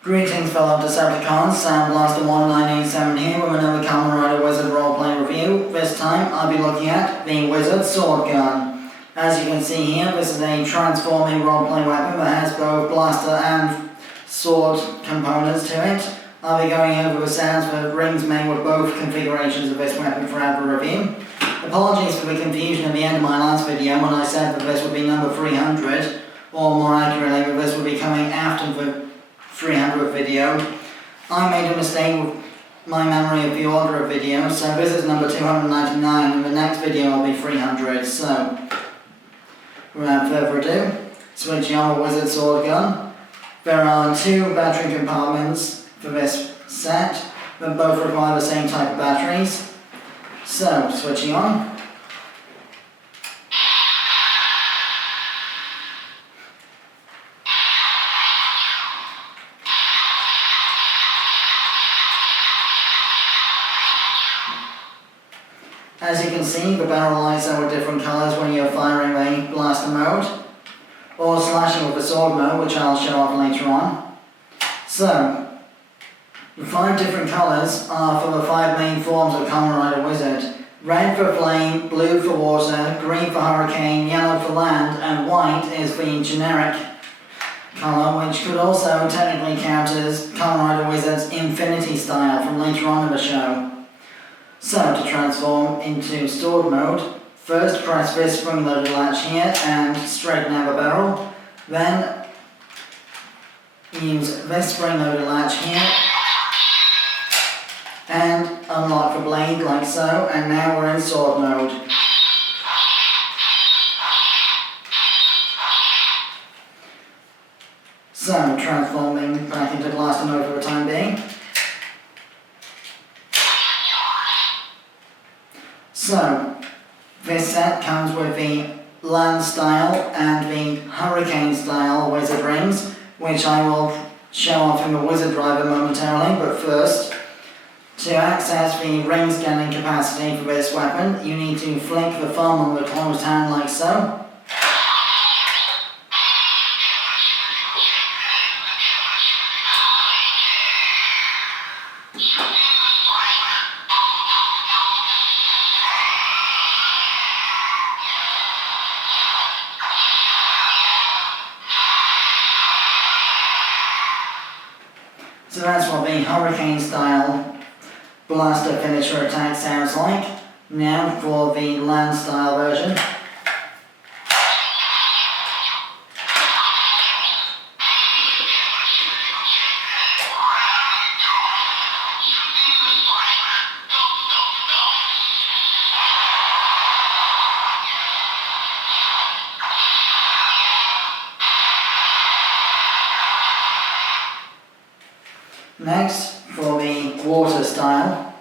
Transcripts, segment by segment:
Greetings fellow Decepticons, Sandblaster1987 here with another Kamen Rider Wizard roleplay review. This time I'll be looking at the WizardSwordGun. As you can see here, this is a transforming roleplay weapon that has both blaster and sword components to it. I'll be going over the sounds for rings made with both configurations of this weapon throughout the review. Apologies for the confusion at the end of my last video when I said that this would be number 300, or more accurately that this would be coming after the 300th video. I made a mistake with my memory of the order of videos, so this is number 299 and the next video will be 300. So, without further ado, switching on the WizardSwordGun. There are two battery compartments for this set, that both require the same type of batteries. So, switching on. As you can see, the barrel lights are with different colours when you're firing the blaster mode, or slashing with the sword mode, which I'll show off later on. So, the 5 different colours are for the 5 main forms of Kamen Rider Wizard. Red for flame, blue for water, green for hurricane, yellow for land, and white is the generic colour, which could also technically count as Kamen Rider Wizard's Infinity style from later on in the show. So, to transform into sword mode, first press this spring-loaded latch here and straighten out the barrel. Then use this spring-loaded latch here and unlock the blade like so, and now we're in sword mode. So, transforming back into blaster mode for the time being. So, this set comes with the land style and the hurricane style wizard rings, which I will show off in the Wizardriver momentarily, but first, to access the ring scanning capacity for this weapon, you need to flick the thumb on the closed hand like so. So that's what the hurricane style blaster finisher attack sounds like. Now for the land style version. Next, for the water style.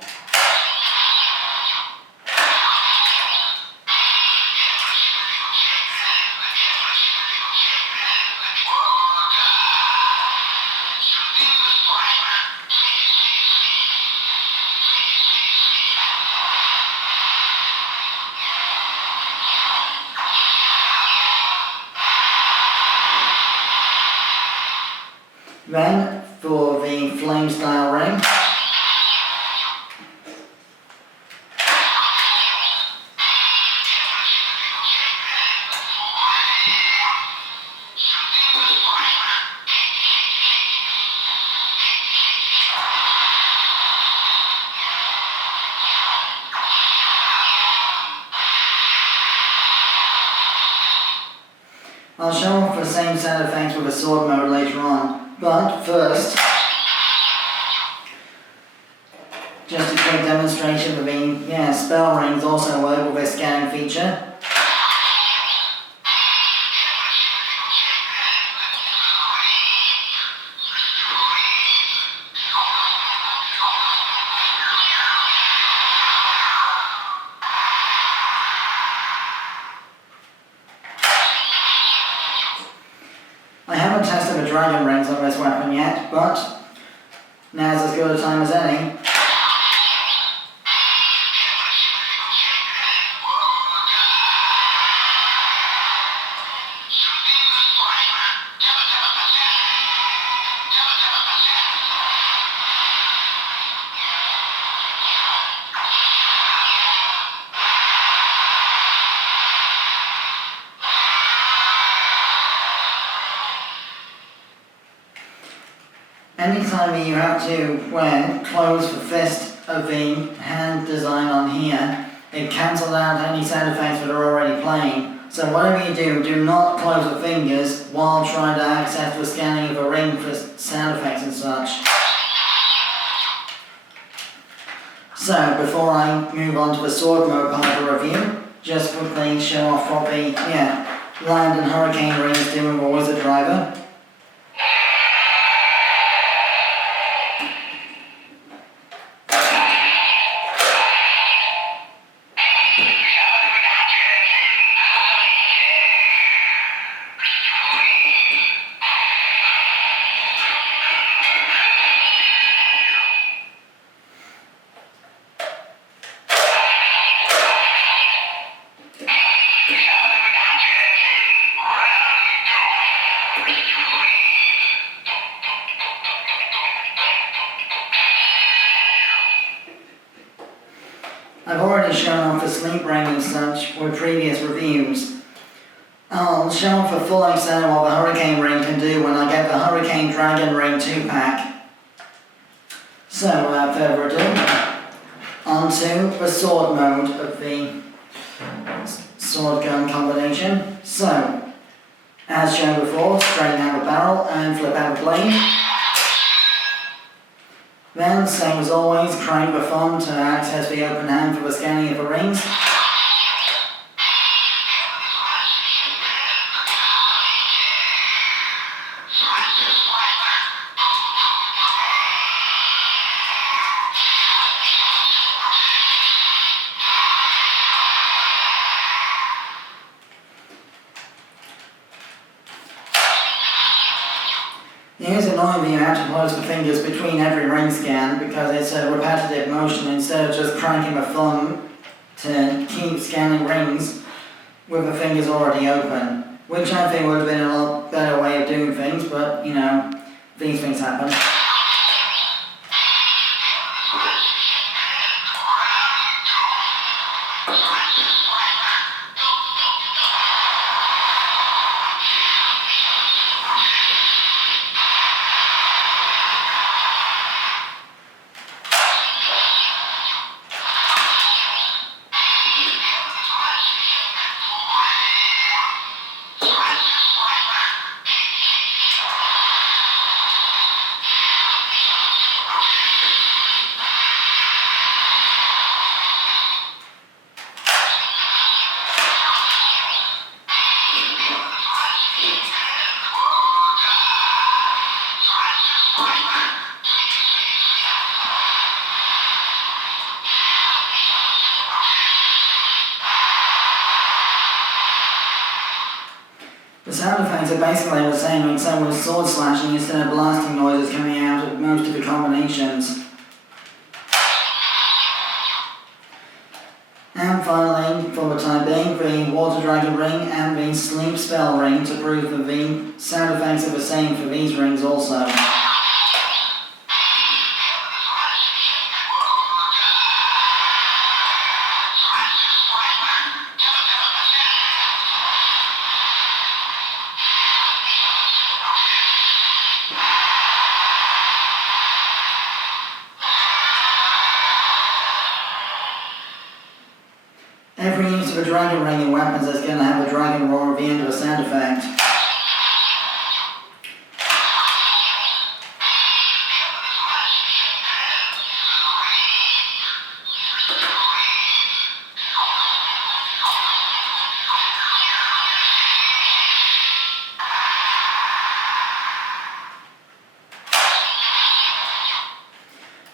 Then, for the flame style ring. I'll show off the same set of things with the sword mode later on, but first, just a quick demonstration of the spell rings also work with this scanning feature. I haven't tested the dragon rings on this weapon yet, but now's as good a time as any. anytime you have to wear clothes for fist of the hand design on here, it cancels out any sound effects that are already playing. So whatever you do, do not close the fingers while trying to access the scanning of a ring for sound effects and such. So before I move on to the sword mode part of the review, just quickly show off what the land and hurricane ring is doing with Wizardriver. I've already shown off the sleep ring and such with previous reviews. I'll show off a full extent of what the hurricane ring can do when I get the Hurricane Dragon Ring 2-pack. So without further ado, onto the sword mode of the sword gun combination. So, as shown before, straighten out the barrel and flip out the blade. Then, same as always, crank the thumb to access the open hand for the scanning of the rings. It is annoying that you have to close the fingers between every ring scan because it's a repetitive motion instead of just cranking the thumb to keep scanning rings with the fingers already open, which I think would have been a lot better way of doing things, but you know, these things happen. The sound effects are basically the same, except with sword slashing instead of blasting noises coming out of most of the combinations. And finally, for the time being, the Water Dragon ring and the Sleep Spell ring to prove that the sound effects are the same for these rings also. Every use of a dragon ring in weapons is going to have a dragon roar at the end of a sound effect.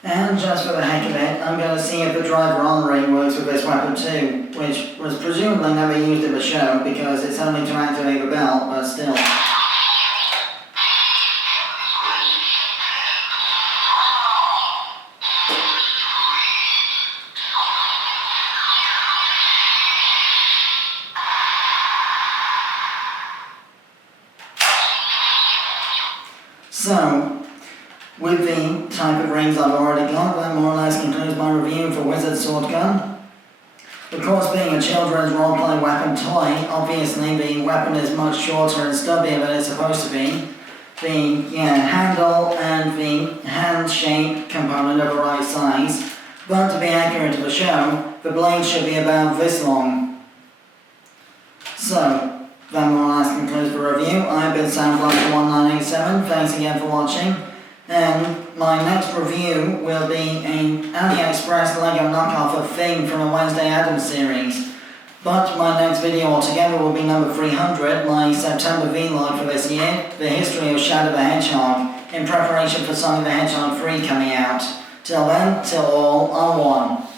And just for the heck of it, I'm going to see if the driver on ring works with this weapon too, which was presumably never used in the show because it's only to activate the belt, but still. So, with the type of rings I've already got, that more or less concludes my review for WizardSwordGun. Of course, being a children's roleplay weapon toy, obviously the weapon is much shorter and stubbier than it's supposed to be, the handle and the hand shape component are the right size, but to be accurate to the show, the blade should be about this long. So, that more or less concludes the review. I've been Sandblaster1987, thanks again for watching, and my next review will be an AliExpress Lego knockoff of Thing from the Wednesday Addams series. But my next video altogether will be number 300, my September vlog for this year, the history of Shadow the Hedgehog, in preparation for Sonic the Hedgehog 3 coming out. Till then, till all are one.